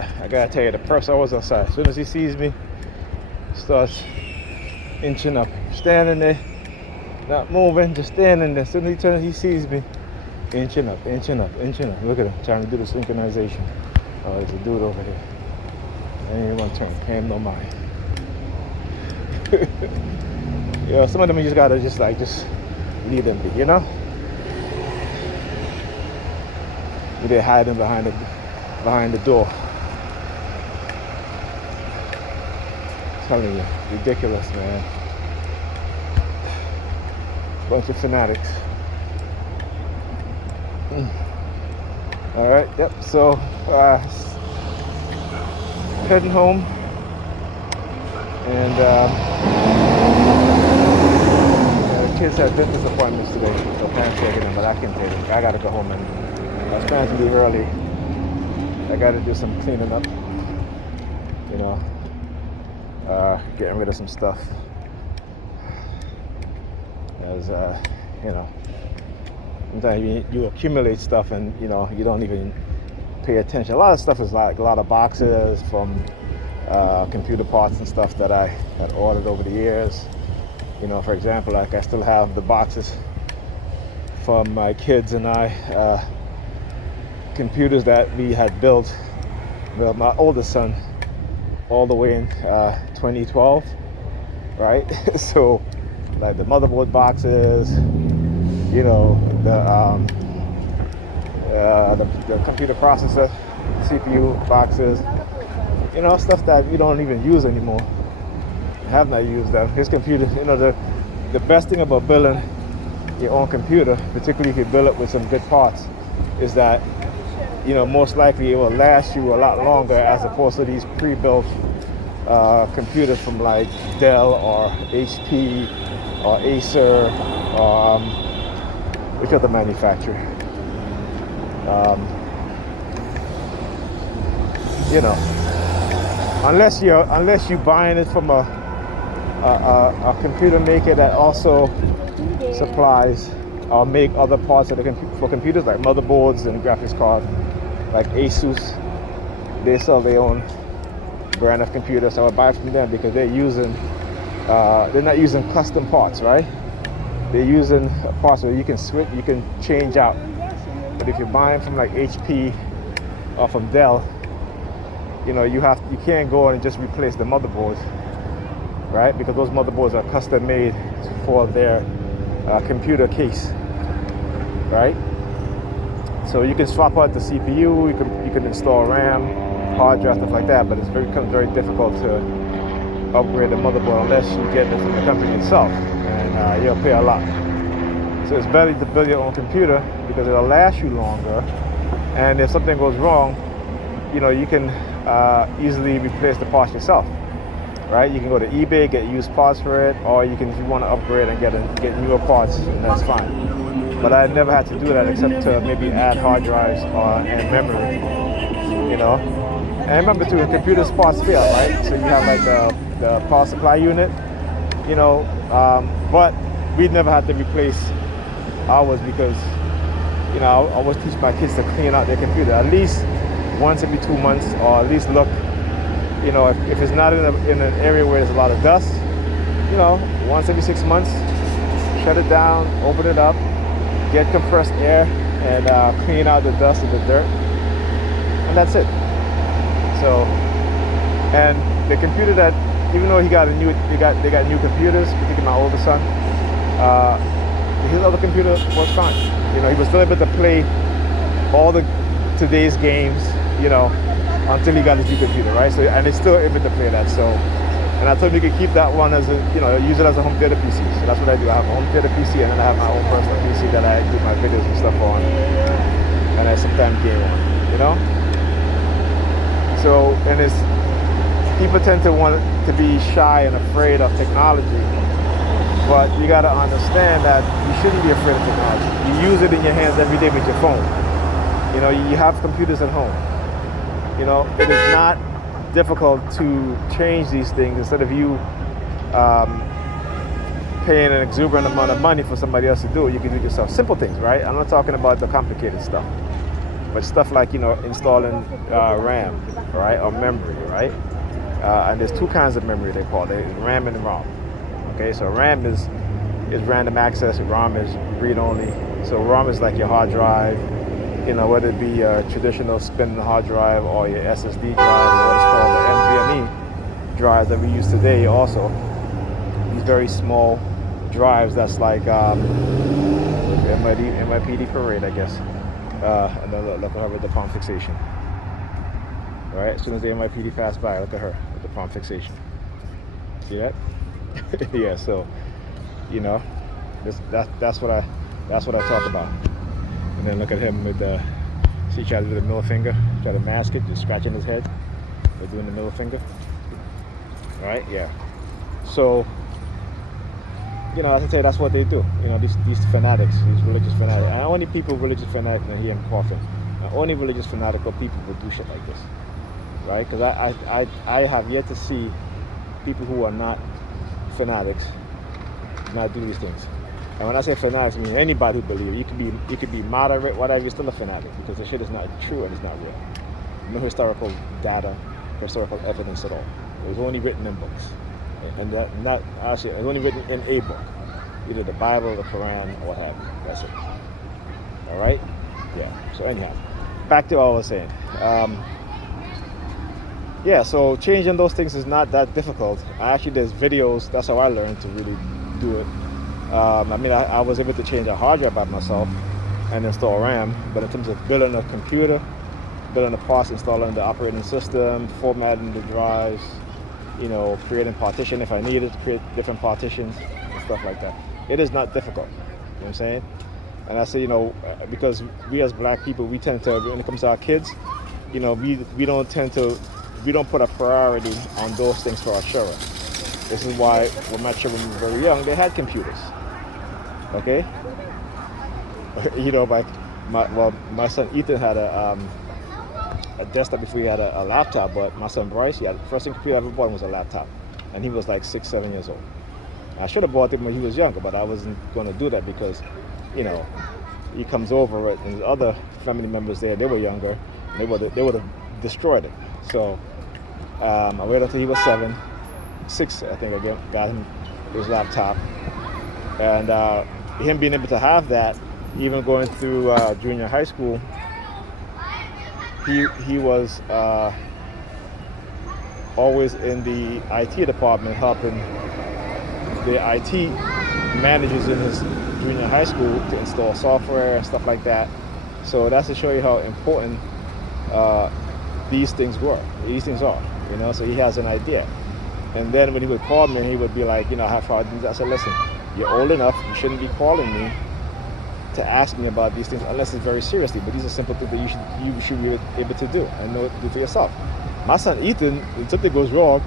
yeah, I gotta tell you, the perp's always outside. As soon as he sees me, starts inching up, standing there, not moving, just standing there. As soon as he sees me, inching up, inching up, inching up. Look at him trying to do the synchronization. Oh, there's a dude over here. I ain't even gonna turn, pay him no mind. You know, some of them you just gotta just leave them be, you know? They're hiding behind the door. I'm telling you, ridiculous, man. Bunch of fanatics. All right, yep. So heading home, and the kids had dentist appointments today, so parents taking them, but I can't take them. I gotta go home, and I was planning to leave early. I gotta do some cleaning up, you know, getting rid of some stuff. As you know, sometimes you accumulate stuff and you know you don't even pay attention. A lot of stuff is like a lot of boxes from computer parts and stuff that I had ordered over the years. You know, for example, like I still have the boxes from my kids and I, computers that we had built with my oldest son all the way in 2012, right? So like the motherboard boxes, you know, the computer processor, CPU boxes, you know, stuff that we don't even use anymore. I have not used them. His computer, you know, the best thing about building your own computer, particularly if you build it with some good parts, is that, you know, most likely it will last you a lot longer as opposed to these pre-built computers from like Dell or HP or Acer or which other manufacturer. You know, unless you're buying it from a computer maker that also supplies or make other parts of for computers like motherboards and graphics cards, like Asus. They sell their own brand of computers, so I buy from them because they're not using custom parts, right? They're using parts where you can switch, you can change out. But if you're buying from like HP or from Dell, you know, you can't go and just replace the motherboards, right? Because those motherboards are custom made for their computer case, right? So you can swap out the CPU, you can install RAM, hard drive, stuff like that, but it becomes very difficult to upgrade the motherboard unless you get it from the company itself, and you'll pay a lot. So it's better to build your own computer because it'll last you longer, and if something goes wrong, you know, you can easily replace the parts yourself, right? You can go to eBay, get used parts for it, or you can, if you want to upgrade and get newer parts, and that's fine. But I never had to do that except to maybe add hard drives and memory, you know. And remember too, computers parts fail, right? So you have like the power supply unit, you know, but we never had to replace ours because, you know, I always teach my kids to clean out their computer at least once every 2 months, or at least look, you know, if it's not in an area where there's a lot of dust, you know, once every 6 months, shut it down, open it up, get compressed air, and clean out the dust and the dirt, and that's it. So, and the computer that, even though they got new computers, particularly my older son, his other computer was fine. You know, he was still able to play all today's games, you know, until he got his new computer, right? So, and he's still able to play that. So, and I told him you could keep that one as use it as a home theater PC. So that's what I do. I have a home theater PC, and then I have my own personal PC that I do my videos and stuff on, and I sometimes game on, you know? So, and people tend to want to be shy and afraid of technology, but you got to understand that you shouldn't be afraid of technology. You use it in your hands every day with your phone. You know, you have computers at home. You know, it is not difficult to change these things instead of you paying an exuberant amount of money for somebody else to do it. You can do it yourself. Simple things, right? I'm not talking about the complicated stuff. But stuff like, installing RAM, right, or memory, right? And there's two kinds of memory they call it, RAM and ROM. Okay, so RAM is random access, ROM is read-only. So ROM is like your hard drive, whether it be a traditional spinning hard drive or your SSD drive, or what's called the NVMe drive that we use today also. These very small drives that's like MIPD parade, I guess. And then look at her with the palm fixation. All right, as soon as the MIPD passed by, look at her with the palm fixation. See that? Yeah. So, that's what I talk about. And then look at him with the. See, try to do the middle finger, try to mask it, just scratching his head. They're doing the middle finger. All right. Yeah. So. As I say, that's what they do. These fanatics, these religious fanatics. And only people religious fanatics can hear him coughing. Only religious fanatical people will do shit like this, right? Because I have yet to see people who are not fanatics not do these things. And when I say fanatics, I mean anybody who believes. You could be moderate, whatever. You're still a fanatic because the shit is not true and it's not real. No historical data, historical evidence at all. It was only written in books. And that not actually it's only written in a book, either the Bible, the Quran, or what have you. That's it. All right? Yeah. So anyhow, back to what I was saying. Yeah. So changing those things is not that difficult. Actually, there's videos. That's how I learned to really do it. I was able to change a hard drive by myself and install RAM, but in terms of building a computer, building the parts, installing the operating system, formatting the drives. Creating partition if I needed to create different partitions and stuff like that. It is not difficult. You know what I'm saying? And I say, because we as black people, we tend to, when it comes to our kids, we don't put a priority on those things for our children. This is why when my children were very young, they had computers. Okay? My son Ethan had a desktop before he had a laptop, but my son Bryce, the first thing computer I ever bought him was a laptop, and he was like 6, 7 years old. I should have bought him when he was younger, but I wasn't going to do that because, he comes over and his other family members there, they were younger, they would have destroyed it. So I waited until he was 6, I think. I got him his laptop, and him being able to have that, even going through junior high school. He was always in the IT department helping the IT managers in his junior high school to install software and stuff like that. So that's to show you how important these things are. So he has an idea. And then when he would call me, he would be like, how far do I said, listen, you're old enough, you shouldn't be calling me to ask me about these things unless it's very seriously, but these are simple things that you should be able to do and know what to do for yourself. My son Ethan, when something goes wrong,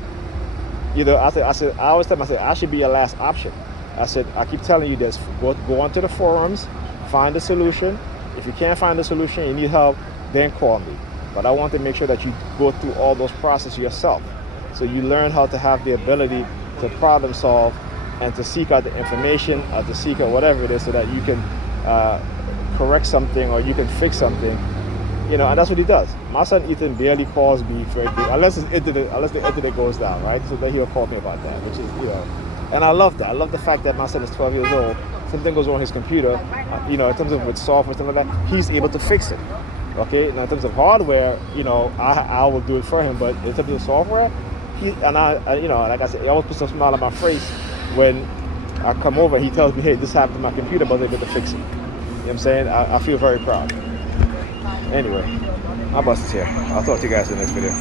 I always tell him, I should be your last option. I said, I keep telling you this, go onto the forums, find a solution. If you can't find a solution, you need help, then call me. But I want to make sure that you go through all those processes yourself. So you learn how to have the ability to problem solve and to seek out the information or to seek out whatever it is so that you can correct something or you can fix something, and that's what he does. My son Ethan barely calls me for anything unless the internet goes down, right? So then he'll call me about that, which is, and I love that. I love the fact that my son is 12 years old. Something goes wrong with his computer, in terms of with software, something like that, he's able to fix it. Okay, now in terms of hardware, I will do it for him, but in terms of software, like I said, he always puts a smile on my face when I come over, he tells me, hey, this happened to my computer, but I was able to fix it. You know what I'm saying? I feel very proud. Anyway, my boss is here. I'll talk to you guys in the next video.